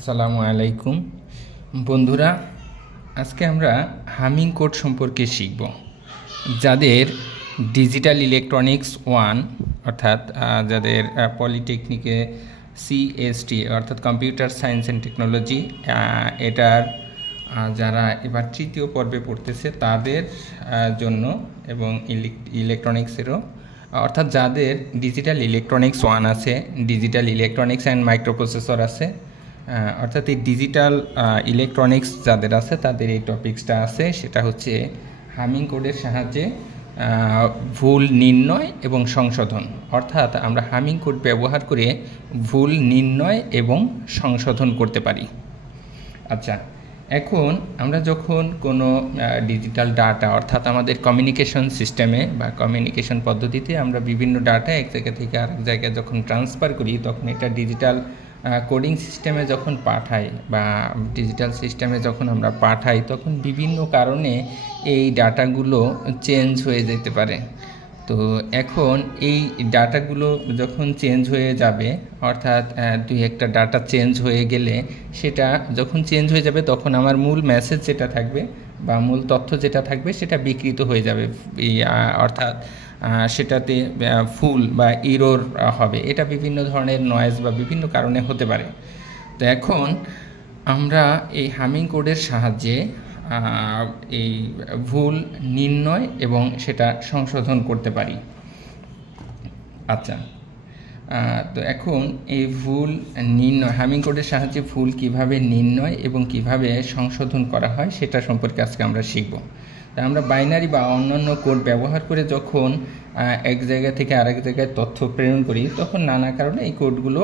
আসসালামু আলাইকুম বন্ধুরা, আজকে আমরা হামিং কোড সম্পর্কে শিখব। যাদের ডিজিটাল ইলেকট্রনিক্স 1 অর্থাৎ যাদের পলিটেকনিকে সিএসটি অর্থাৎ কম্পিউটার সায়েন্স অ্যান্ড টেকনোলজি এটার যারা এবার তৃতীয় পর্বে পড়তেছে তাদের জন্য এবং ইলেকট্রনিক্সেরও, অর্থাৎ যাদের ডিজিটাল ইলেকট্রনিক্স 1 আছে, ডিজিটাল ইলেকট্রনিক্স অ্যান্ড মাইক্রোপ্রসেসর আছে, অর্থাৎ এই ডিজিটাল ইলেকট্রনিক্স যাদের আছে তাদের এই টপিক্সটা আছে। সেটা হচ্ছে হামিং কোডের সাহায্যে ভুল নির্ণয় এবং সংশোধন, অর্থাৎ আমরা হামিং কোড ব্যবহার করে ভুল নির্ণয় এবং সংশোধন করতে পারি। আচ্ছা, এখন আমরা যখন কোনো ডিজিটাল ডাটা অর্থাৎ আমাদের কমিউনিকেশন সিস্টেমে বা কমিউনিকেশন পদ্ধতিতে আমরা বিভিন্ন ডাটা এক জায়গা থেকে আরেক জায়গায় যখন ট্রান্সফার করি, তখন এটা ডিজিটাল কোডিং সিস্টেমে যখন পাঠাই বা ডিজিটাল সিস্টেমে যখন আমরা পাঠাই, তখন বিভিন্ন কারণে এই ডাটাগুলো চেঞ্জ হয়ে যেতে পারে। তো এখন এই ডাটাগুলো যখন চেঞ্জ হয়ে যাবে, অর্থাৎ দুই একটা ডাটা চেঞ্জ হয়ে গেলে সেটা যখন চেঞ্জ হয়ে যাবে তখন আমার মূল মেসেজ যেটা থাকবে বা মূল তথ্য যেটা থাকবে সেটা বিকৃত হয়ে যাবে, অর্থাৎ সেটাতে ভুল বা এরর হবে। এটা বিভিন্ন ধরনের নয়েজ বা বিভিন্ন কারণে হতে পারে। তো এখন আমরা এই হামিং কোডের সাহায্যে এই ভুল নির্ণয় এবং সেটা সংশোধন করতে পারি। আচ্ছা, তো এখন এই ভুল নির্ণয় হামিং কোডের সাহায্যে ভুল কিভাবে নির্ণয় এবং কিভাবে সংশোধন করা হয় সেটা সম্পর্কে আজকে আমরা শিখব। তা আমরা বাইনারি বা অন্যান্য কোড ব্যবহার করে যখন এক জায়গা থেকে আরেক জায়গায় তথ্য প্রেরণ করি, তখন নানা কারণে এই কোডগুলো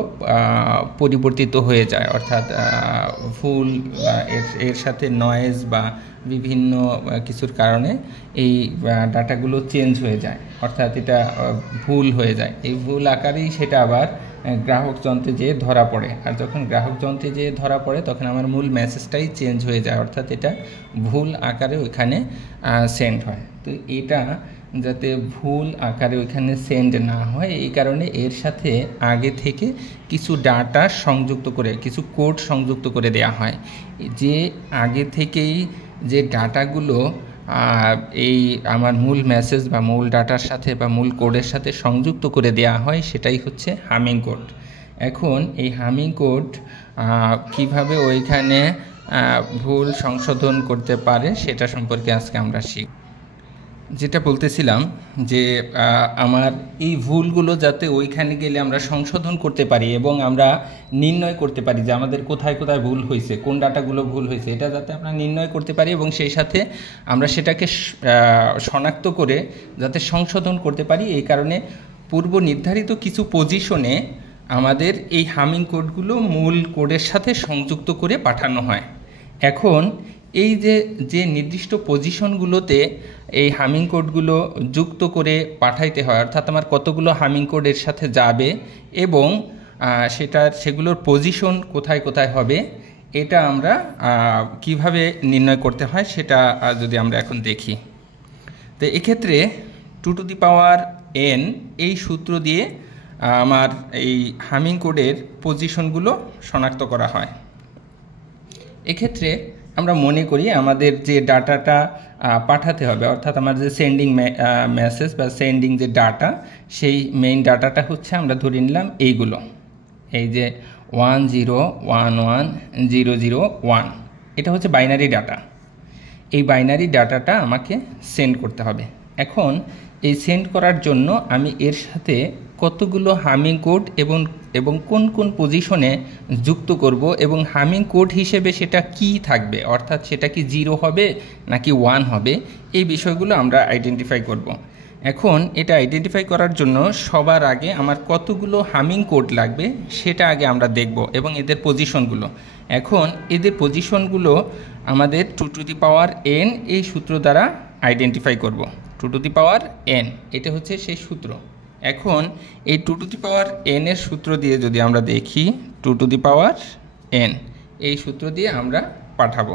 পরিবর্তিত হয়ে যায়, অর্থাৎ ভুল এর সাথে নয়েজ বা বিভিন্ন কিছুর কারণে এই ডাটাগুলো চেঞ্জ হয়ে যায়, অর্থাৎ এটা ভুল হয়ে যায়। এই ভুল আকারেই সেটা আবার গ্রাহক যন্ত্রে যেয়ে ধরা পড়ে, আর যখন গ্রাহক যন্ত্রে যেয়ে ধরা পড়ে তখন আমার মূল মেসেজটাই চেঞ্জ হয়ে যায়, অর্থাৎ এটা ভুল আকারে ওইখানে সেন্ড হয়। তো এটা যাতে ভুল আকারে ওইখানে সেন্ড না হয়, এই কারণে এর সাথে আগে থেকে কিছু ডাটা সংযুক্ত করে, কিছু কোড সংযুক্ত করে দেয়া হয়। যে আগে থেকেই যে ডাটাগুলো এই আমার মূল মেসেজ বা মূল ডাটার সাথে বা মূল কোডের সাথে সংযুক্ত করে দেয়া হয়, সেটাই হচ্ছে হামিং কোড। এখন এই হামিং কোড কিভাবে ওইখানে ভুল সংশোধন করতে পারে সেটা সম্পর্কে আজকে আমরা শিখব। যেটা বলতেছিলাম যে আমার এই ভুলগুলো যাতে ওইখানে গেলে আমরা সংশোধন করতে পারি এবং আমরা নির্ণয় করতে পারি যে আমাদের কোথায় কোথায় ভুল হয়েছে, কোন ডাটাগুলো ভুল হয়েছে, এটা যাতে আমরা নির্ণয় করতে পারি এবং সেই সাথে আমরা সেটাকে শনাক্ত করে যাতে সংশোধন করতে পারি, এই কারণে পূর্ব নির্ধারিত কিছু পজিশনে আমাদের এই হামিং কোডগুলো মূল কোডের সাথে সংযুক্ত করে পাঠানো হয়। এখন এই যে নির্দিষ্ট পজিশনগুলোতে এই হামিং কোডগুলো যুক্ত করে পাঠাইতে হয়, অর্থাৎ আমার কতগুলো হামিং কোড এর সাথে যাবে এবং সেগুলোর পজিশন কোথায় কোথায় হবে, এটা আমরা কিভাবে নির্ণয় করতে হয় সেটা যদি আমরা এখন দেখি। তো এক্ষেত্রে 2n এই সূত্র দিয়ে আমার এই হামিং কোডের পজিশনগুলো শনাক্ত করা হয়। এক্ষেত্রে আমরা মনে করি আমাদের যে ডাটাটা পাঠাতে হবে, অর্থাৎ আমার যে সেন্ডিং মেসেজ বা সেন্ডিং যে ডাটা, সেই মেইন ডাটাটা হচ্ছে আমরা ধরে নিলাম এইগুলো, এই যে 10110001, এটা হচ্ছে বাইনারি ডাটা। এই বাইনারি ডাটাটা আমাকে সেন্ড করতে হবে। এখন এই সেন্ড করার জন্য আমি এর সাথে কতগুলো হামিং কোড এবং কোন কোন পজিশনে যুক্ত করব এবং হামিং কোড হিসেবে সেটা কি থাকবে, অর্থাৎ সেটা কি 0 হবে নাকি 1 হবে, এই বিষয়গুলো আমরা আইডেন্টিফাই করব। এখন এটা আইডেন্টিফাই করার জন্য সবার আগে আমার কতগুলো হামিং কোড লাগবে সেটা আগে আমরা দেখব এবং এদের পজিশনগুলো। এখন এদের পজিশনগুলো আমাদের 2n এই সূত্র দ্বারা আইডেন্টিফাই করব। 2n এটা হচ্ছে সেই সূত্র। এখন এই 2n এর সূত্র দিয়ে যদি আমরা দেখি, 2n এই সূত্র দিয়ে আমরা পাঠাবো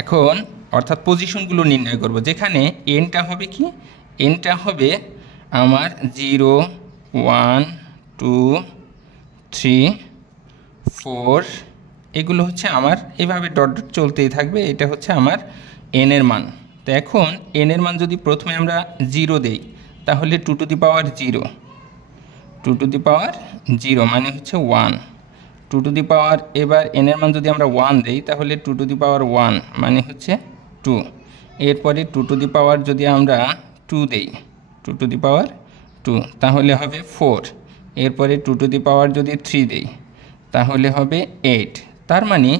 এখন, অর্থাৎ পজিশনগুলো নির্ণয় করব, যেখানে nটা হবে কি, nটা হবে আমার 0 1 2 3 4 এগুলো হচ্ছে আমার এভাবে ডট ডট চলতেই থাকবে। এটা হচ্ছে আমার n এর মান। তো এখন n এর মান যদি প্রথমে আমরা 0 দেই তাহলে 2 to the power 0, 2 to the পাওয়ার 0 মানে হচ্ছে 1, 2 টু দি পাওয়ার, এবার n এর মান যদি আমরা 1 দেই তাহলে 2 টু দি পাওয়ার 1 মানে হচ্ছে 2। এরপরে 2 টু দি পাওয়ার যদি আমরা 2 দেই, 2 টু দি পাওয়ার 2 তাহলে হবে 4। এরপরে 2 টু দি পাওয়ার যদি 3 দেই তাহলে হবে 8। তার মানে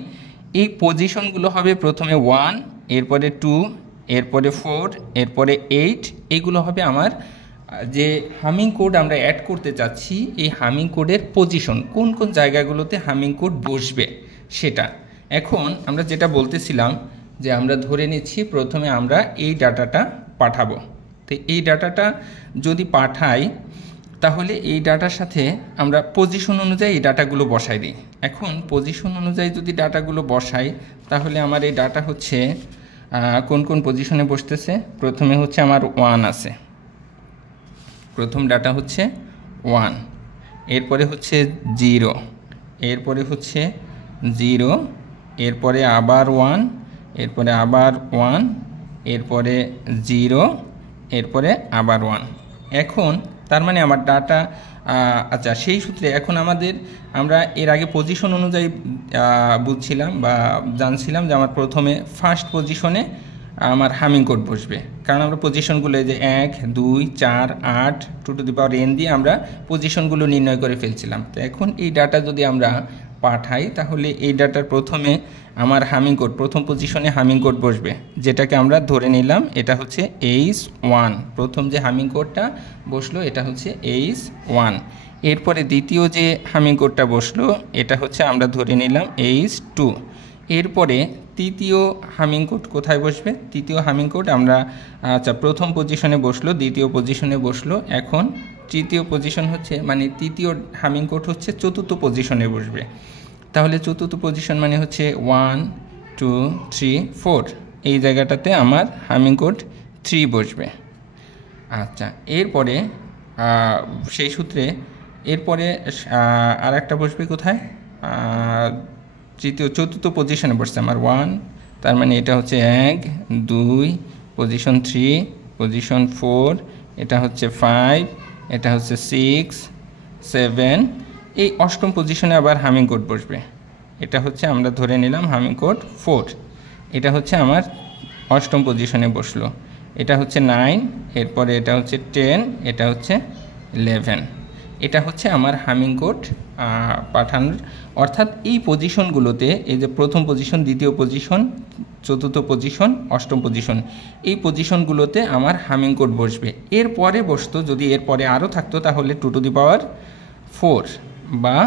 এই পজিশনগুলো হবে প্রথমে 1, এরপরে 2, এরপরে 4, এরপরে 8। এগুলো হবে আমার যে হামিং কোড আমরা অ্যাড করতে চাচ্ছি, এই হামিং কোডের পজিশন কোন কোন জায়গাগুলোতে হামিং কোড বসবে সেটা। এখন আমরা যেটা বলতেছিলাম যে আমরা ধরে নিচ্ছি প্রথমে আমরা এই ডাটাটা পাঠাবো। তো এই ডাটাটা যদি পাঠাই তাহলে এই ডাটার সাথে আমরা পজিশন অনুযায়ী এই ডাটাগুলো বসাই দিই। এখন পজিশন অনুযায়ী যদি ডাটাগুলো বসাই তাহলে আমার এই ডাটা হচ্ছে কোন কোন পজিশনে বসতেছে। প্রথমে হচ্ছে আমার 1 আছে, প্রথম ডাটা হচ্ছে 1, এরপরে হচ্ছে 0, এরপরে হচ্ছে 0, এরপরে আবার 1, এরপরে আবার 1, এরপরে 0, এরপরে আবার 1। এখন তার মানে আমার ডাটা আচ্ছা, সেই সূত্রে এখন আমরা এর আগে পজিশন অনুযায়ী বুঝছিলাম বা জানছিলাম যে আমার প্রথমে ফার্স্ট পজিশনে আমার হামিং কোড বসবে, কারণ আমরা পজিশনগুলো যে 1, 2, 4, 8, 2 টু দি পাওয়ার n দিয়ে আমরা পজিশনগুলো নির্ণয় করে ফেলছিলাম। তো এখন এই ডাটা যদি আমরা পাঠাই তাহলে এই ডাটার প্রথমে আমার হামিং কোড, প্রথম পজিশনে হামিং কোড বসবে, যেটাকে আমরা ধরে নিলাম এটা হচ্ছে H1। প্রথম যে হামিং কোডটা বসলো এটা হচ্ছে H1। এরপরে দ্বিতীয় যে হামিং কোডটা বসলো এটা হচ্ছে আমরা ধরে নিলাম H2। এরপরে তৃতীয় হামিং কোড কোথায় বসবে? তৃতীয় হামিং কোড আমরা আচ্ছা প্রথম পজিশনে বসলো, দ্বিতীয় পজিশনে বসলো, এখন তৃতীয় পজিশন হচ্ছে মানে তৃতীয় হামিং কোড হচ্ছে চতুর্থ পজিশনে বসবে। তাহলে চতুর্থ পজিশন মানে হচ্ছে 1, 2, 3, 4, এই জায়গাটাতে আমার হামিং কোড 3 বসবে। আচ্ছা, এরপরে সেই সূত্রে এরপরে আর একটা বসবে কোথায়? চতুর্থ পজিশনে বসছে আমার 1, তার মানে এটা হচ্ছে 1, 2, পজিশন 3, পজিশন 4, এটা হচ্ছে 5, এটা হচ্ছে 6, 7, এই অষ্টম পজিশনে আবার হামিং কোড বসবে। এটা হচ্ছে আমরা ধরে নিলাম হামিং কোড 4। এটা হচ্ছে আমার অষ্টম পজিশনে বসলো। এটা হচ্ছে 9, এরপরে এটা হচ্ছে 10, এটা হচ্ছে 11। এটা হচ্ছে আমার হামিং কোড পাঠানোর, অর্থাৎ এই পজিশনগুলোতে এই যে প্রথম পজিশন, দ্বিতীয় পজিশন, চতুর্থ পজিশন, অষ্টম পজিশন, এই পজিশনগুলোতে আমার হামিং কোড বসবে। এরপরে বসতো, যদি এরপরে আরও থাকতো তাহলে 2 টু দি পাওয়ার 4 বা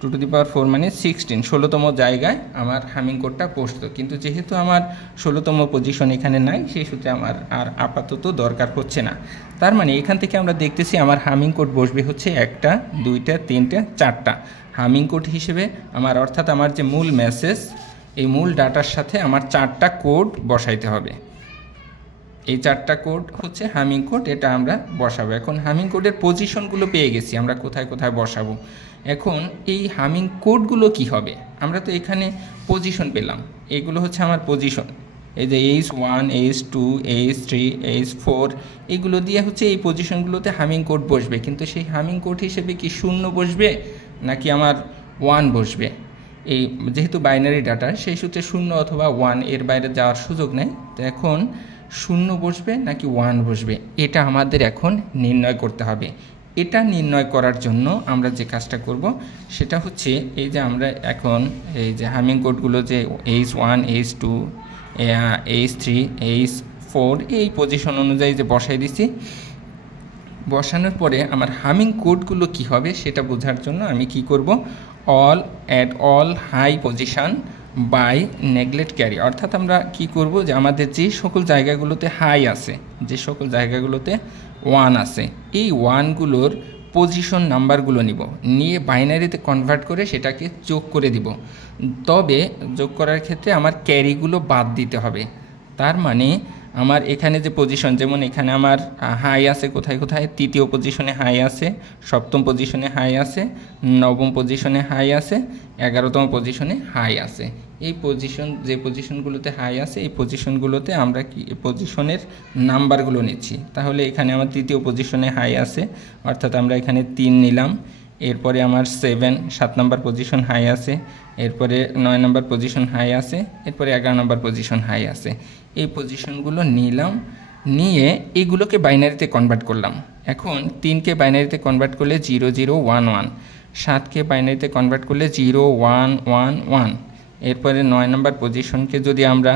2 টু দি পাওয়ার 4 মানে 16, 16তম জায়গায় আমার হামিং কোডটা বসতো। কিন্তু যেহেতু আমার 16তম পজিশন এখানে নাই, সেই সূত্রে আমার আর আপাতত দরকার হচ্ছে না। তার মানে এখান থেকে আমরা দেখতেছি আমার হামিং কোড বসবে হচ্ছে 1টা, 2টা, 3টা, 4টা হামিং কোড হিসেবে আমার, অর্থাৎ আমার যে মূল মেসেজ, এই মূল ডাটার সাথে আমার 4টা কোড বসাইতে হবে। এই 4টা কোড হচ্ছে হামিং কোড, এটা আমরা বসাবো। এখন হামিং কোডের পজিশনগুলো পেয়ে গেছি আমরা কোথায় কোথায় বসাবো। এখন এই হামিং কোডগুলো কি হবে? আমরা তো এখানে পজিশন পেলাম, এগুলো হচ্ছে আমার পজিশন। এই যে H1, H2, H3, H4, এগুলো দিয়ে হচ্ছে এই পজিশনগুলোতে হামিং কোড বসবে। কিন্তু সেই হামিং কোড হিসেবে কি 0 বসবে নাকি আমার 1 বসবে? এই যেহেতু বাইনারি ডাটা, সেই সূত্রে 0 অথবা 1 এর বাইরে যাওয়ার সুযোগ নেই। তো এখন 0 বসবে নাকি 1 বসবে, এটা আমাদের এখন নির্ণয় করতে হবে। এটা নির্ণয় করার জন্য আমরা যে কাজটা করব সেটা হচ্ছে এই যে আমরা এখন এই যে হামিং কোডগুলো যে H1, H2, H3, H4 এই পজিশন অনুযায়ী যে বসাই দিছি, বসানোর পরে আমার হামিং কোডগুলো কি হবে সেটা বোঝার জন্য আমি কি করব, all high position by neglect carry, অর্থাৎ আমরা কি করব যে আমাদের যে সকল জায়গাগুলোতে হাই আছে, যে সকল জায়গাগুলোতে 1 আছে, এই 1গুলোর পজিশন নাম্বারগুলো নিয়ে বাইনারিতে কনভার্ট করে সেটাকে যোগ করে দিব। তবে যোগ করার ক্ষেত্রে আমার ক্যারিগুলো বাদ দিতে হবে। তার মানে আমার এখানে যে পজিশন, যেমন এখানে আমার হাই আছে কোথায় কোথায়, তৃতীয় পজিশনে হাই আছে, সপ্তম পজিশনে হাই আছে, নবম পজিশনে হাই আছে, 11তম পজিশনে হাই আছে। এই পজিশন, যে পজিশনগুলোতে হাই আছে এই পজিশনগুলোতে আমরা কি পজিশনের নাম্বারগুলো নিচ্ছি। তাহলে এখানে আমার তৃতীয় পজিশনে হাই আছে, অর্থাৎ আমরা এখানে 3 নিলাম। এরপরে আমার 7 নম্বর পজিশন হাই আছে, এরপরে 9 নম্বর পজিশন হাই আছে, এরপরে 11 নম্বর পজিশন হাই আছে। এই পজিশনগুলো নিলাম, নিয়ে এগুলোকে বাইনারিতে কনভার্ট করলাম। এখন 3কে বাইনারিতে কনভার্ট করলে 0 0 1 1, 7কে বাইনারিতে কনভার্ট করলে 0 1 1 1। এরপরে 9 নম্বর পজিশনকে যদি আমরা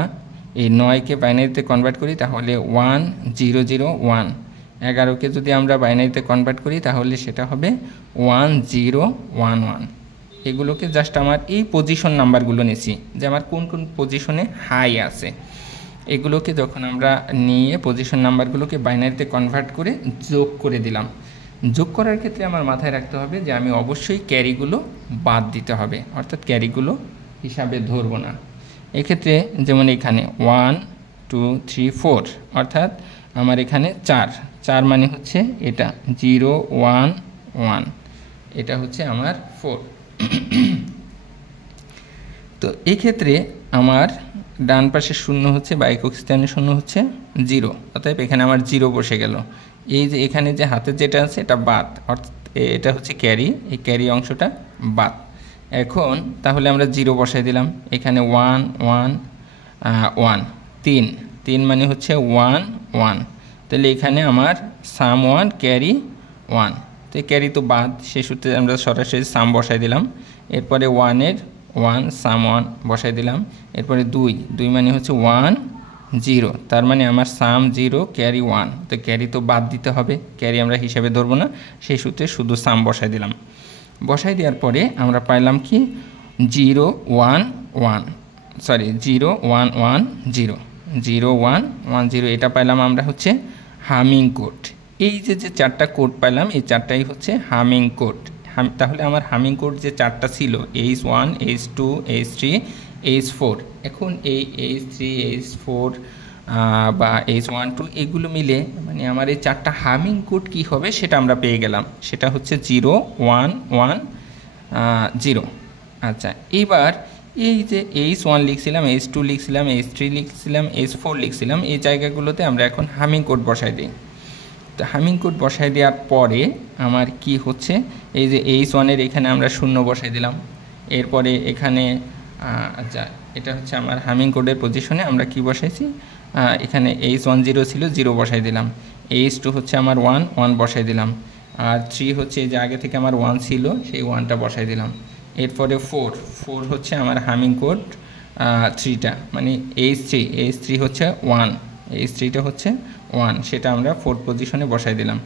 এই 9কে বাইনারিতে কনভার্ট করি তাহলে 1 0 0 1। 11কে যদি আমরা বাইনারিতে কনভার্ট করি তাহলে সেটা হবে 1 0 1 1। এগুলোকে জাস্ট আমার এই পজিশন নাম্বারগুলো নিছি যে আমার কোন কোন পজিশনে হাই আছে। এগুলোকে যখন আমরা নিয়ে পজিশন নাম্বারগুলোকে বাইনারিতে কনভার্ট করে যোগ করে দিলাম। যোগ করার ক্ষেত্রে আমার মাথায় রাখতে হবে যে আমি অবশ্যই ক্যারিগুলো বাদ দিতে হবে, অর্থাৎ ক্যারিগুলো হিসাবে ধরব না। এক্ষেত্রে যেমন এখানে 1 2 3 4, অর্থাৎ আমার এখানে 4 মানে হচ্ছে এটা 0 1 1, এটা হচ্ছে আমার 4। তো এই ক্ষেত্রে আমার ডান পাশে শূন্য হচ্ছে বা একক স্থানে শূন্য হচ্ছে 0, অতএব এখানে আমার 0 বসে গেল। এই যে এখানে যে হাতে যেটা আছে এটা বাদ, অর্থাৎ এটা হচ্ছে ক্যারি, এই ক্যারি অংশটা বাদ। এখন তাহলে আমরা 0 বসাই দিলাম। এখানে 1 1 1 3 মানে হচ্ছে 1 1, তাহলে এখানে আমার সাম 1 ক্যারি 1, তো ক্যারি তো বাদ, সেই সূত্রে আমরা সরাসরি সাম বসাই দিলাম। এরপরে 1-এর 1 সাম 1 বসাই দিলাম। এরপরে 2 মানে হচ্ছে 1 0, তার মানে আমার সাম 0 ক্যারি 1, তো ক্যারি তো বাদ দিতে হবে, ক্যারি আমরা হিসাবে ধরবো না, সেই সূত্রে শুধু সাম বসাই দিলাম। বসাই দেওয়ার পরে আমরা পাইলাম কি 0 1 1, সরি 0 1 1 0, 0 1 1 0, এটা পাইলাম আমরা হচ্ছে হামিং কোড। এই যে 4টা কোড পাইলাম এই 4টাই হচ্ছে হামিং কোড। তাহলে আমার হামিং কোড যে 4টা ছিল H1 H2 H3 H4, এখন এই H3 H4 বা H1 2 এগুলো মিলে মানে আমার এই 4টা হামিং কোড কী হবে সেটা আমরা পেয়ে গেলাম, সেটা হচ্ছে 0 1 1 0। আচ্ছা, এবার এই যে H1 লিখছিলাম, H2 লিখছিলাম, H3 লিখছিলাম, H4 লিখছিলাম, এই জায়গাগুলোতে আমরা এখন হামিং কোড বসাই দিই। তো হামিং কোড বসাই দেওয়ার পরে আমার কি হচ্ছে, এই যে H1-এর এখানে আমরা 0 বসাই দিলাম। এরপরে এখানে আচ্ছা, এটা হচ্ছে আমার হামিং কোডের পজিশনে আমরা কি বসাইছি, এখানে H1 0 ছিল 0 বসাই দিলাম। H2 হচ্ছে আমার 1 1 বসাই দিলাম। আর 3 হচ্ছে যে আগে থেকে আমার 1 ছিল সেই 1টা বসাই দিলাম। এরপরে 4 হচ্ছে আমার হামিং কোড 3টা, মানে H3 হচ্ছে 1, H3টা হচ্ছে 1, সেটা আমরা 4 পজিশনে বসাই দিলাম।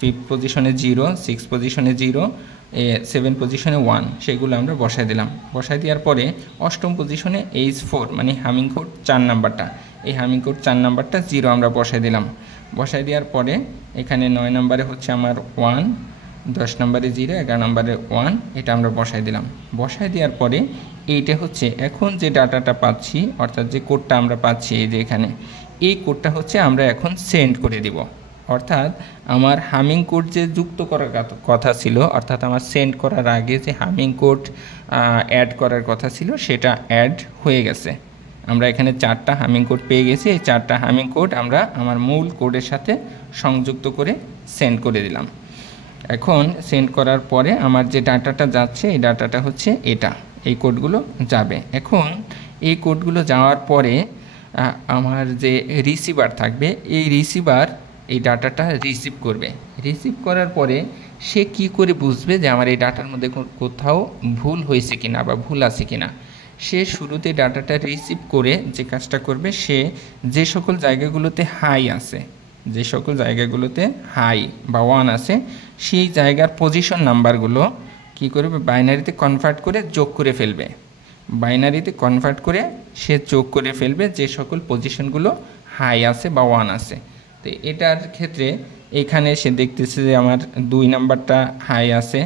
5th পজিশনে 0, 6th পজিশনে 0, 7 পজিশনে 1, সেগুলো আমরা বসাই দিলাম। বসাই দেওয়ার পরে 8ম পজিশনে H4 মানে হামিং কোড 4 নাম্বারটা, এই হামিং কোড 4 নাম্বারটা 0 আমরা বসাই দিলাম। বসাই দেওয়ার পরে এখানে 9 নম্বরে হচ্ছে আমার 1, 10 নম্বরে 0, 11 নম্বরে 1, এটা আমরা বসাই দিলাম। বসাই দেওয়ার পরে এইটা হচ্ছে এখন যে ডাটাটা পাচ্ছি, অর্থাৎ যে কোডটা আমরা পাচ্ছি এই যে এখানে, এই কোডটা হচ্ছে আমরা এখন সেন্ড করে দিব। অর্থাৎ আমার হামিং কোড যে যুক্ত করার কথা ছিল, অর্থাৎ আমার সেন্ড করার আগে যে হামিং কোড অ্যাড করার কথা ছিল সেটা অ্যাড হয়ে গেছে। আমরা এখানে 4টা হামিং কোড পেয়ে গেছি, এই 4টা হামিং কোড আমরা আমার মূল কোডের সাথে সংযুক্ত করে সেন্ড করে দিলাম। এখন সেন্ড করার পরে আমার যে ডাটাটা যাচ্ছে এই ডাটাটা হচ্ছে এটা, এই কোডগুলো যাবে। এখন এই কোডগুলো যাওয়ার পরে আমার যে রিসিভার থাকবে, এই রিসিভার এই ডাটাটা রিসিভ করবে। রিসিভ করার পরে সে কি করে বুঝবে যে আমার এই ডাটার মধ্যে কোথাও ভুল হয়েছে কিনা বা ভুল আছে কিনা। সে শুরুতে ডাটাটা রিসিভ করে যে কাজটা করবে, সে যে সকল জায়গাগুলোতে হাই আছে, যে সকল জায়গাগুলোতে হাই বা 1 আছে, সেই জায়গার পজিশন নাম্বারগুলো কি করবে, বাইনারিতে কনভার্ট করে যোগ করে ফেলবে। বাইনারিতে কনভার্ট করে সে যোগ করে ফেলবে যে সকল পজিশনগুলো হাই আছে বা 1 আছে। তো এটার ক্ষেত্রে এখানে সে দেখতেছে যে আমার 2 নাম্বারটা হাই আছে,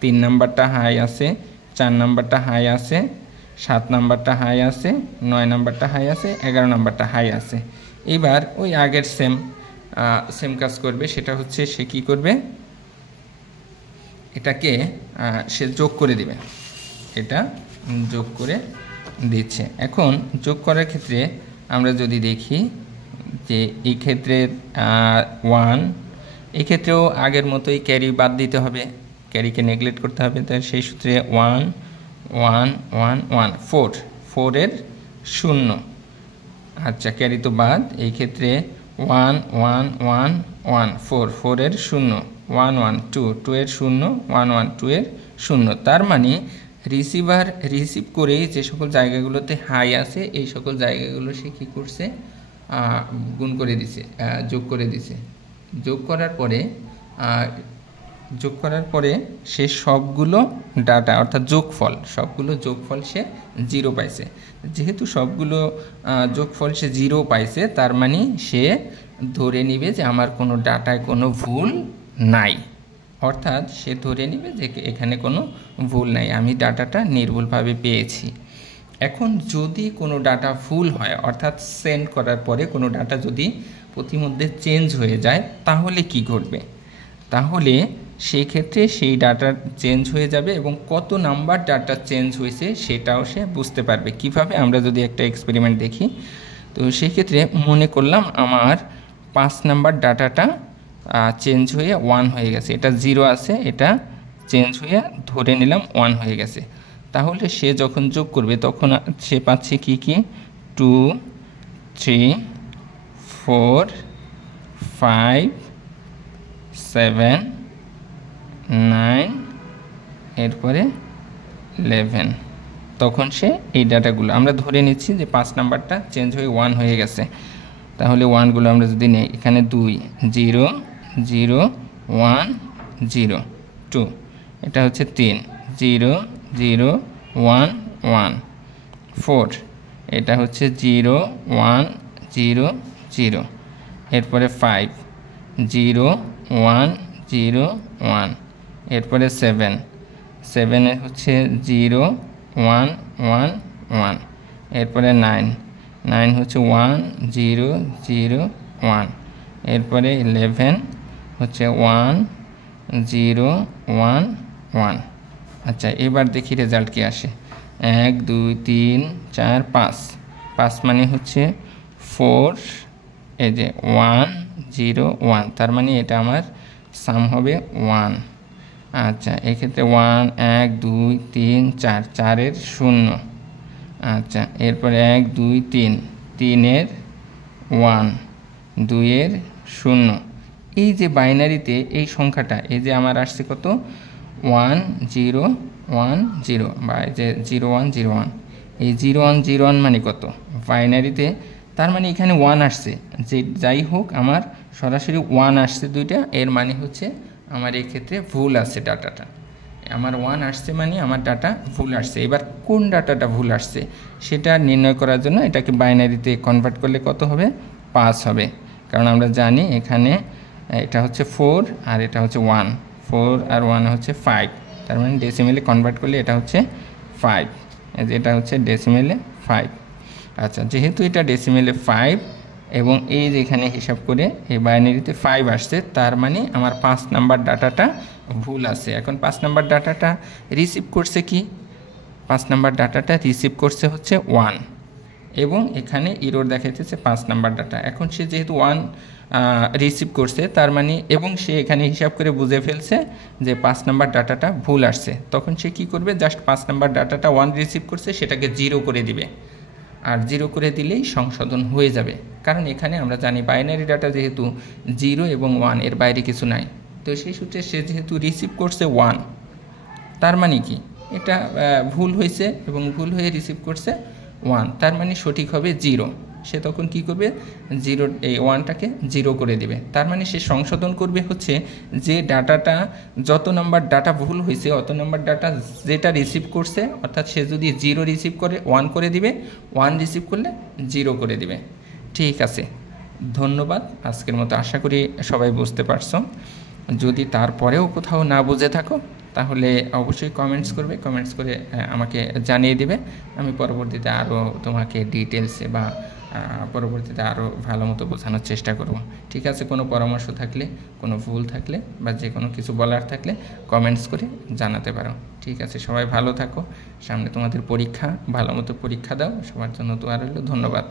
3 নাম্বারটা হাই আছে, 4 নাম্বারটা হাই আছে, 7 নাম্বারটা হাই আছে, 9 নাম্বারটা হাই আছে, 11 নাম্বারটা হাই আছে। এবার ওই আগের সেম কাজ করবে, সেটা হচ্ছে সে কী করবে, এটাকে সে যোগ করে দিবে, এটা যোগ করে দিচ্ছে। এখন যোগ করার ক্ষেত্রে আমরা যদি দেখি যে এই ক্ষেত্রে 1, এই ক্ষেত্রেও আগের মতোই ক্যারি বাদ দিতে হবে, ক্যারিকে নেগলেক্ট করতে হবে। তাই সেই সূত্রে 1 1 1 1 4, 4-এর 0, আচ্ছা ক্যারি তো বাদ। এই ক্ষেত্রে 1 1 1 1 4, 4-এর 0, 1 1 2, 2-এর 0, 1 1 2-এর 0। তার মানে রিসিভার রিসিভ করেই যে সকল জায়গাগুলোতে হাই আছে এই সকল জায়গাগুলো সে কী করছে, গুণ করে দিছে, যোগ করে দিছে। যোগ করার পরে সে সবগুলো ডাটা অর্থাৎ সবগুলো যোগফল সে 0 পাইছে। যেহেতু সবগুলো যোগফল সে 0 পাইছে, তার মানে সে ধরে নিবে যে আমার কোনো ডাটায় কোনো ভুল নাই, অর্থাৎ সে ধরে নিবে যে এখানে কোনো ভুল নাই, আমি ডাটাটা নির্ভুলভাবে পেয়েছি। এখন যদি কোনো ডাটা ভুল হয়, অর্থাৎ সেন্ড করার পরে কোনো ডাটা যদি প্রতিমধ্যে চেঞ্জ হয়ে যায়, তাহলে কি ঘটবে? তাহলে সেই ক্ষেত্রে সেই ডাটা চেঞ্জ হয়ে যাবে এবং কত নাম্বার ডাটা চেঞ্জ হয়েছে সেটাও সে বুঝতে পারবে। কিভাবে? আমরা যদি একটা এক্সপেরিমেন্ট দেখি, তো সেই ক্ষেত্রে মনে করলাম আমার 5 নাম্বার ডাটাটা চেঞ্জ হয়ে 1 হয়ে গেছে, এটা 0 আছে, এটা চেঞ্জ হয়ে ধরে নিলাম 1 হয়ে গেছে। তাহলে সে যখন যোগ করবে তখন সে পাচ্ছে কি কি, 2 3 4 5 7 9 এরপরে 11। তখন সে এই ডাটাগুলো আমরা ধরে নিচ্ছি যে 5 নাম্বারটা চেঞ্জ হয়ে 1 হয়ে গেছে। তাহলে 1গুলো আমরা যদি নেই, এখানে 2 0 0 1 0 2, এটা হচ্ছে 3 0 0 1 1 4, এটা হচ্ছে 0 1 0 0, এরপরে 5 0 1 0 1, এরপরে 7 7 হচ্ছে 0 1 1 1, এরপরে 9 9 হচ্ছে 1 0 0 1, এরপরে 11 হচ্ছে 1 0 1 1। আচ্ছা এবার দেখি রেজাল্ট কি আসে। 1 2 3 4 5, 5 মানে হচ্ছে 4, এই যে 1 0 1, তার মানে এটা আমার সাম হবে 1। আচ্ছা এক্ষেত্রে 1 1 2 3 4, 4-এর 0, আচ্ছা এরপরে 1 2 3, 3-এর 1 2-এর 0। এই যে বাইনারিতে এই সংখ্যাটা, এই যে আমার আসছে কত, 1 0 1 0, বা এই যে 0 1 0 1, এই 0 1 0 1 মানে কত বাইনারিতে, তার মানে এখানে 1 আসছে, যে যাই হোক আমার সরাসরি 1 আসছে দুইটা, এর মানে হচ্ছে আমার এই ক্ষেত্রে ভুল আছে ডাটাটা, আমার 1 আসছে মানে আমার ডাটা ভুল আসছে। এবার কোন ডাটাটা ভুল আসছে সেটা নির্ণয় করার জন্য এটাকে বাইনারিতে কনভার্ট করলে কত হবে, 5 হবে, কারণ আমরা জানি এখানে এটা হচ্ছে 4 আর এটা হচ্ছে 1, 4 আর 1 হচ্ছে 5, তার মানে ডেসিমেলে কনভার্ট করলে এটা হচ্ছে 5, এটা হচ্ছে ডেসিমেলে 5। আচ্ছা যেহেতু এটা ডেসিমেলে 5 এবং এই যে এখানে হিসাব করে এই বাইনারিতে 5 আসছে, তার মানে আমার 5 নাম্বার ডাটাটা ভুল আছে। এখন 5 নাম্বার ডাটাটা রিসিভ করছে কি, 5 নাম্বার ডাটাটা রিসিভ করছে হচ্ছে 1, এবং এখানে এরর দেখাইতেছে 5 নাম্বার ডাটা। এখন সে যেহেতু 1 রিসিভ করছে, তার মানে এবং সে এখানে হিসাব করে বুঝে ফেলছে যে 5 নাম্বার ডাটাটা ভুল আসছে, তখন সে কি করবে, জাস্ট 5 নাম্বার ডাটাটা 1 রিসিভ করছে সেটাকে 0 করে দিবে, আর 0 করে দিলেই সংশোধন হয়ে যাবে। কারণ এখানে আমরা জানি বাইনারি ডাটা যেহেতু 0 এবং 1, এর বাইরে কিছু নাই, তো সেই সূত্রে সে যেহেতু রিসিভ করছে 1, তার মানে কি এটা ভুল হয়েছে এবং ভুল হয়ে রিসিভ করছে 1, তার মানে সঠিক হবে 0। সে তখন কি করবে, 0 এই 1টাকে 0 করে দেবে, তার মানে সে সংশোধন করবে হচ্ছে যে ডাটাটা যত নাম্বার ডাটা ভুল হয়েছে অত নাম্বার ডাটা যেটা রিসিভ করছে, অর্থাৎ সে যদি 0 রিসিভ করে 1 করে দিবে, 1 রিসিভ করলে 0 করে দিবে। ঠিক আছে, ধন্যবাদ। আজকের মতো আশা করি সবাই বুঝতে পারছো। যদি তারপরেও কোথাও না বুঝে থাকো তাহলে অবশ্যই কমেন্টস করে আমাকে জানিয়ে দিবে, আমি পরবর্তীতে আরও তোমাকে ডিটেলসে বা পরবর্তীতে আরও ভালো মতো বোঝানোর চেষ্টা করব। ঠিক আছে, কোনো পরামর্শ থাকলে, কোনো ভুল থাকলে বা যে কোনো কিছু বলার থাকলে কমেন্টস করে জানাতে পারো। ঠিক আছে, সবাই ভালো থাকো। সামনে তোমাদের পরীক্ষা, ভালো মতো পরীক্ষা দাও। সবার জন্য দোয়া রইল। ধন্যবাদ।